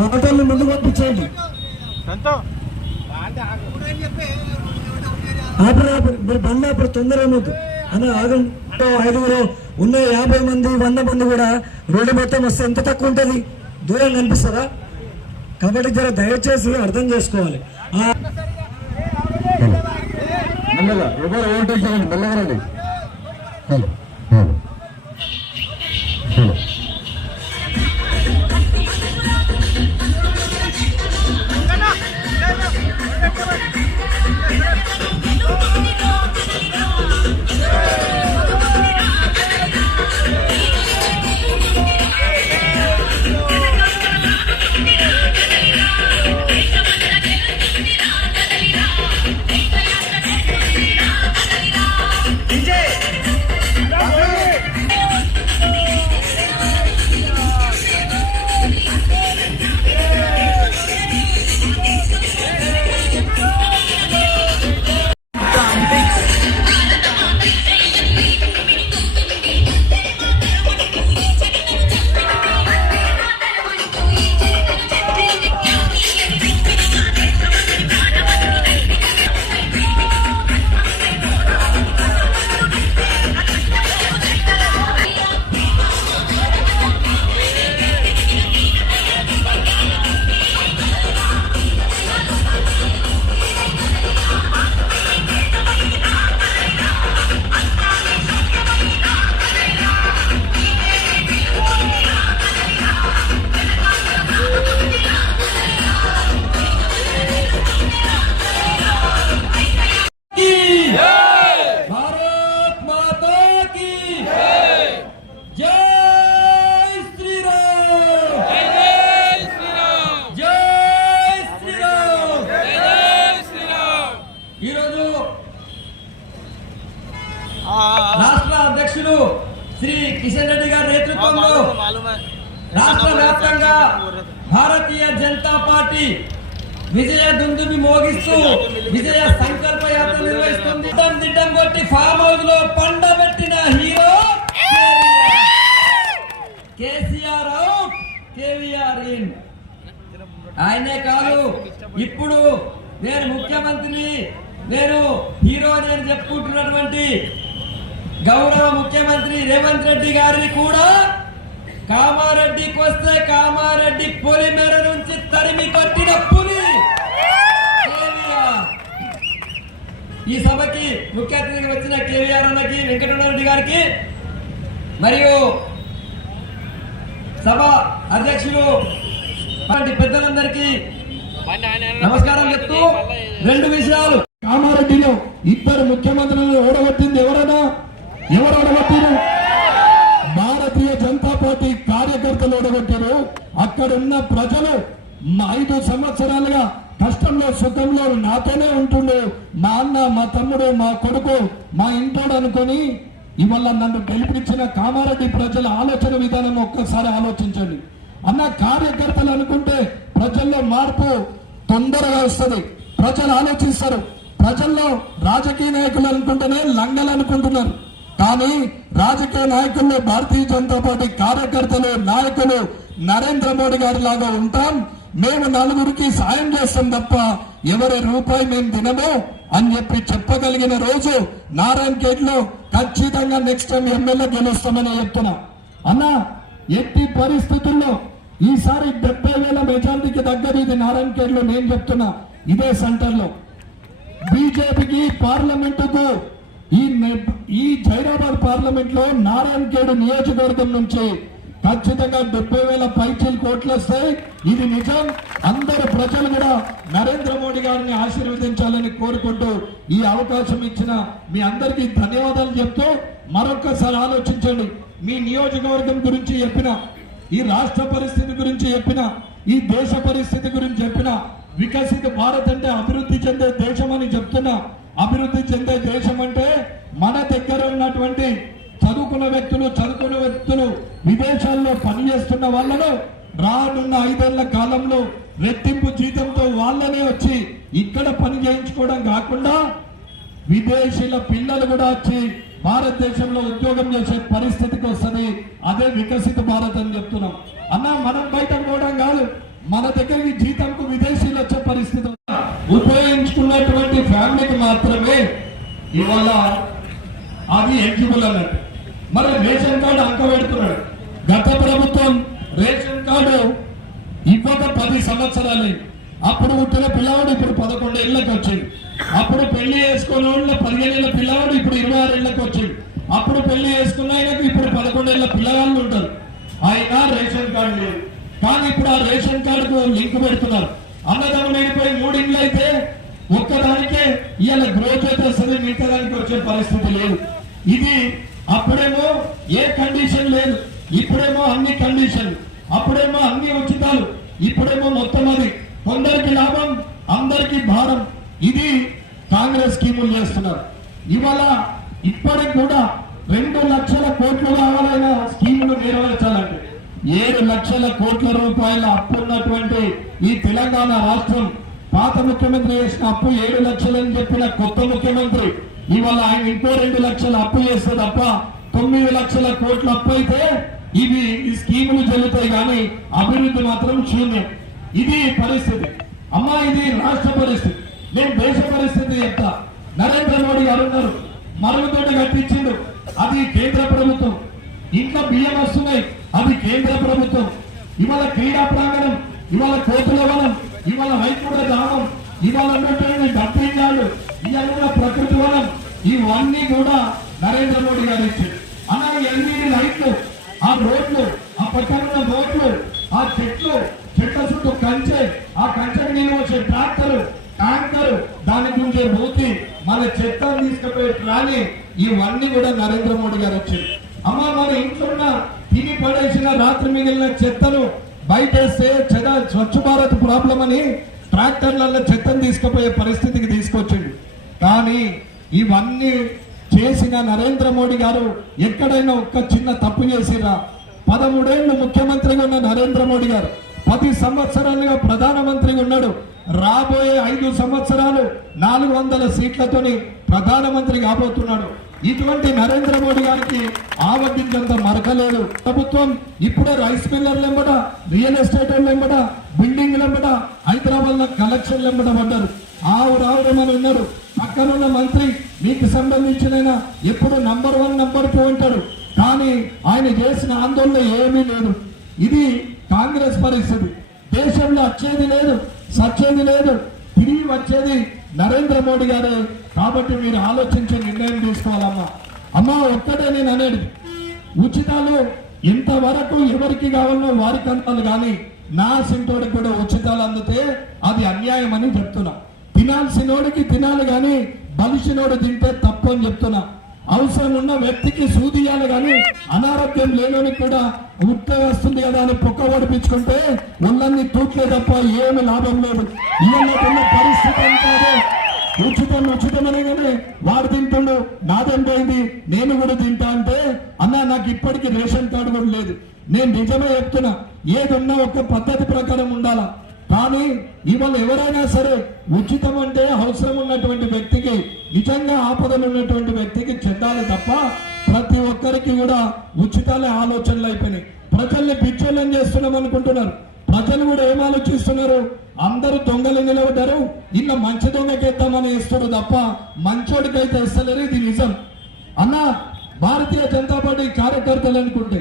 ఆటోలు ముందుకు పంపించండి. ఆపరు ఆపరు మీరు బండి ఆపరు తొందర అన్నట్టు అని ఆగండి ఐదుగురు ఉన్న యాభై మంది వంద మంది కూడా రోడ్డు మొత్తం వస్తే ఎంత తక్కువ ఉంటుంది? దూరం కనిపిస్తుందా? కాబట్టి జర దయచేసి అర్థం చేసుకోవాలి. ఎవరు ఓవర్టేక్ చేయండి వ్యాప్తంగా భారతీయ జనతా పార్టీ విజయ దుందుబి మోగిస్తూ విజయ సంకల్ప యాత్ర నిర్వహిస్తుంది. దిట్టం కొట్టి ఫామ్ హౌస్లో పండబెట్టిన hero KCR. Out KVR in ఆయనే కాదు. ఇప్పుడు నేను ముఖ్యమంత్రిని నేను హీరో అని చెప్పుకుంటున్నటువంటి గౌరవ ముఖ్యమంత్రి రేవంత్ రెడ్డి గారిని కూడా కామారెడ్డికి వస్తే కామారెడ్డి పొలిమేర నుంచి తరిమి కొట్టిన పులి! ఈ సభకి ముఖ్య అతిథిగా వచ్చిన కేవీఆర్ అన్నకి వెంకటరెడ్డి గారికి మరియు సభ అధ్యక్షులు పెద్దలందరికీ నమస్కారం చెప్తూ రెండు విషయాలు. కామారెడ్డిలో ఇద్దరు ముఖ్యమంత్రులను ఓడగొట్టింది ఎవరన్నా ఎవరు ఓడగొట్టిరు భారతీయ జనతా పార్టీ కార్యకర్తలు ఓడగొట్టారు అక్కడున్న ప్రజలు ఐదు సంవత్సరాలుగా కష్టంలో సుఖంలో నాతోనే ఉంటుండే. మా అన్న మా తమ్ముడు మా కొడుకు మా ఇంటోడు అనుకొని ఇవాళ నన్ను గెలిపించిన కామారెడ్డి ప్రజల ఆలోచన విధానం ఒక్కసారి ఆలోచించండి. అన్న కార్యకర్తలు అనుకుంటే ప్రజల్లో మార్పు తొందరగా వస్తుంది. ప్రజలు ఆలోచిస్తారు. ప్రజల్లో రాజకీయ నాయకులు అనుకుంటేనే లంగలు అనుకుంటున్నారు. కానీ రాజకీయ నాయకుల్లో భారతీయ జనతా పార్టీ కార్యకర్తలు నాయకులు నరేంద్ర మోడీ గారి లాగా ఉంటాం. మేము నలుగురికి సాయం చేస్తాం తప్ప ఎవరి రూపాయి మేము తినము అని చెప్పి చెప్పగలిగిన రోజు నారాయణ ఖేడ్లో ఖచ్చితంగా నెక్స్ట్ టైం ఎమ్మెల్యే గెలుస్తామని చెప్తున్నా. అన్న ఎట్టి పరిస్థితుల్లో ఈసారి డెబ్బై వేల మెజార్టీకి దగ్గర ఇది నారాయణ ఖేడ్లో నేను చెప్తున్నా. ఇదే సెంటర్లో బీజేపీకి పార్లమెంటుకు ఈ నె- ఈ జైరాబాద్ పార్లమెంట్లో నారాయణ ఖేడ్ నియోజకవర్గం నుంచి ఖచ్చితంగా డెబ్బై వేల పైచీలు కోట్లు వస్తాయి ఇది నిజం. అందరు ప్రజలు కూడా నరేంద్ర మోడీ గారిని ఆశీర్వదించాలని కోరుకుంటూ ఈ అవకాశం ఇచ్చిన మీ అందరికీ ధన్యవాదాలు చెప్తూ మరొకసారి ఆలోచించండి. మీ నియోజకవర్గం గురించి చెప్పిన ఈ రాష్ట్ర పరిస్థితి గురించి చెప్పిన ఈ దేశ పరిస్థితి గురించి చెప్పిన వికసిత భారత్ అంటే అభివృద్ధి చెందే దేశం అని చెప్తున్నా అభివృద్ధి చెందే దేశం అంటే మన దగ్గర ఉన్నటువంటి చదువుకున్న వ్యక్తులు చదువుకున్న వ్యక్తులు విదేశాల్లో పనిచేస్తున్న వాళ్ళను రానున్న ఐదేళ్ళ కాలంలో రెట్టింపు జీతంతో వాళ్ళనే వచ్చి ఇక్కడ పని చేయించుకోవడం కాకుండా విదేశీల పిల్లలు కూడా వచ్చి భారతదేశంలో ఉద్యోగం చేసే పరిస్థితికి వస్తుంది. అదే వికసిత భారత్ అని చెప్తున్నాం. అన్న మనం బయట పోవడం కాదు. మన దగ్గరికి జీతంకు ఇవాళ అది ఎలిజిబుల్ అన్నట్టు మరి రేషన్ కార్డు అంక పెడుతున్నాడు. గత ప్రభుత్వం రేషన్ కార్డు ఇవ్వక పది సంవత్సరాలు. అప్పుడు పుట్టిన పిల్లవాడు ఇప్పుడు పదకొండు ఏళ్ళకి వచ్చింది అప్పుడు పెళ్ళి చేసుకున్న వాళ్ళు పదిహేను ఏళ్ళ పిల్లవాడు ఇప్పుడు ఇరవై ఆరు ఏళ్ళకి వచ్చింది అప్పుడు పెళ్ళి చేసుకున్న ఆయనకు ఇప్పుడు పదకొండు ఏళ్ళ పిల్లవాళ్ళు ఉంటారు. ఆయన రేషన్ కార్డు లేదు. కానీ ఇప్పుడు ఆ రేషన్ కార్డుకు లింక్ పెడుతున్నారు. అన్నదమ్ములు వెళ్ళిపోయి మూడింగ్లు అయితే ఒక్కదానికే ఇవాళ గ్రోత్ అయితే వస్తుంది మిగతా దానికి వచ్చే పరిస్థితి లేదు. ఇది అప్పుడేమో ఏ కండిషన్ లేదు. ఇప్పుడేమో అన్ని కండిషన్ అప్పుడేమో అన్ని ఉచితాలు. ఇప్పుడేమో మొత్తం అది. కొందరికి లాభం అందరికి భారం. ఇది కాంగ్రెస్ స్కీములు చేస్తున్నారు. ఇవాళ ఇప్పటికి కూడా రెండు లక్షల కోట్లు కావాలైన స్కీములు నెరవేర్చాలంటే. ఏడు లక్షల కోట్ల రూపాయల అప్పు ఉన్నటువంటి ఈ తెలంగాణ రాష్ట్రం పాత ముఖ్యమంత్రి చేసిన అప్పు ఏడు లక్షలని చెప్పిన కొత్త ముఖ్యమంత్రి ఇవాళ ఆయన ఇంకో రెండు లక్షల అప్పు చేస్తే తప్ప తొమ్మిది లక్షల కోట్ల అప్పు అయితే ఇవి ఈ స్కీములు చెల్లుతాయి కానీ అభివృద్ధి మాత్రం శూన్యం. ఇది పరిస్థితి. అమ్మా ఇది రాష్ట్ర పరిస్థితి. నేను దేశ పరిస్థితి చెప్తా. నరేంద్ర మోడీ గారు ఉన్నారు. మరుగుదొడ్డి కట్టించిండు. అది కేంద్ర ప్రభుత్వం. ఇంట్లో బియ్యం వస్తున్నాయి. అది కేంద్ర ప్రభుత్వం. ఇవాళ క్రీడా ప్రాంగణం ఇవాళ కోతుల వనం. ఇవాళ వైకుంఠ ధామం ఇవాళ ఉన్నటువంటి డంపింగ్ యార్డు ఇవాళ కూడా ప్రకృతి వనం ఇవన్నీ కూడా నరేంద్ర మోడీ గారు ఇచ్చారు. అలాగే ఎల్ఈడి లైట్లు ఆ రోడ్లు ఆ పక్కన ఉన్న రోడ్లు ఆ చెట్లు చెట్ల చుట్టూ కంచె ఆ కంచెకి నీళ్ళు వచ్చే ట్రాక్టర్ ట్యాంకర్ దానికి ఉండే మూతి మన చెత్తను తీసుకుపోయే ట్రాలీ ఇవన్నీ కూడా నరేంద్ర మోడీ గారు వచ్చారు అమ్మ మన ఇంట్లో ఉన్న తిని పడేసిన రాత్రి మిగిలిన చెత్తను బయట వేస్తే చెద స్వచ్ఛ భారత్ ప్రాబ్లం అని ట్రాక్టర్లలో చెత్తను తీసుకుపోయే పరిస్థితికి తీసుకొచ్చిండు. కానీ ఇవన్నీ చేసిన నరేంద్ర మోడీ గారు ఎక్కడైనా ఒక్క చిన్న తప్పు చేసిరా పదమూడేళ్ళు ముఖ్యమంత్రిగా ఉన్న నరేంద్ర మోడీ గారు పది సంవత్సరాలుగా ప్రధానమంత్రిగా ఉన్నాడు. రాబోయే ఐదు సంవత్సరాలు నాలుగు వందల సీట్లతోని ప్రధానమంత్రి కాబోతున్నాడు. ఇటువంటి నరేంద్ర మోడీ గారికి ఆవర్తించంత మరకలేదు ప్రభుత్వం ఇప్పుడే రైస్ మిల్లర్లు ఎంబట రియల్ ఎస్టేట్ వెంబడ బిల్డింగ్ ఎంబట హైదరాబాద్లో కలెక్షన్ ఎంబట పడ్డారు. ఆవు రావురమని ఉన్నారు పక్కనున్న మంత్రి మీకు సంబంధించిన ఎప్పుడు నంబర్ వన్ నంబర్ టూ అంటారు కానీ ఆయన చేసిన ఆందోళన ఏమీ లేదు. ఇది కాంగ్రెస్ పరిస్థితి. దేశంలో వచ్చేది లేదు సచ్చేది లేదు తిరిగి వచ్చేది నరేంద్ర మోడీ గారు కాబట్టి మీరు ఆలోచించి నిర్ణయం తీసుకోవాలమ్మా. అమ్మా ఒక్కటే నేను అనేది. ఉచితాలు ఇంతవరకు ఎవరికి కావాలో వారికి అందాలి కానీ నా సింటోడికి కూడా ఉచితాలు అందితే అది అన్యాయం అని చెప్తున్నా. తినాల్సినోడికి తినాలి కానీ బలిసినోడు తింటే తప్పు అని చెప్తున్నా. అవసరం ఉన్న వ్యక్తికి సూదియాలు కానీ అనారోగ్యం లేనోనికి కూడా ఉత్త వస్తుంది కదా అని పొక్క ఓడిపించుకుంటే ఉన్నన్ని తూట్లే తప్ప ఏమి లాభం లేదు. ఈయనకున్న పరిస్థితి అంతా ఉచితం ఉచితమనే కానీ వాడు తింటుండు నాదేం పోయింది నేను కూడా తింటా అంటే అన్న నాకు ఇప్పటికీ రేషన్ కార్డు కూడా లేదు. నేను నిజమే చెప్తున్నా ఏదున్నా ఒక పద్ధతి ప్రకారం ఉండాలా? కానీ ఇవాళ ఎవరైనా సరే ఉచితం అంటే అవసరం ఉన్నటువంటి వ్యక్తికి నిజంగా ఆపదలు ఉన్నటువంటి వ్యక్తికి చెందాలి తప్ప ప్రతి ఒక్కరికి కూడా ఉచితాలే ఆలోచనలు అయిపోయినాయి. ప్రజల్ని పిచ్చోళ్ళని చేస్తున్నాం అనుకుంటున్నారు. ప్రజలు కూడా ఏం ఆలోచిస్తున్నారు? అందరూ దొంగలు నిలబడ్డారు. ఇలా మంచి దొంగకేద్దామని ఇస్తారు తప్ప మంచోడికైతే ఇస్తలేరు ఇది నిజం. అన్న భారతీయ జనతా పార్టీ కార్యకర్తలు అనుకుంటే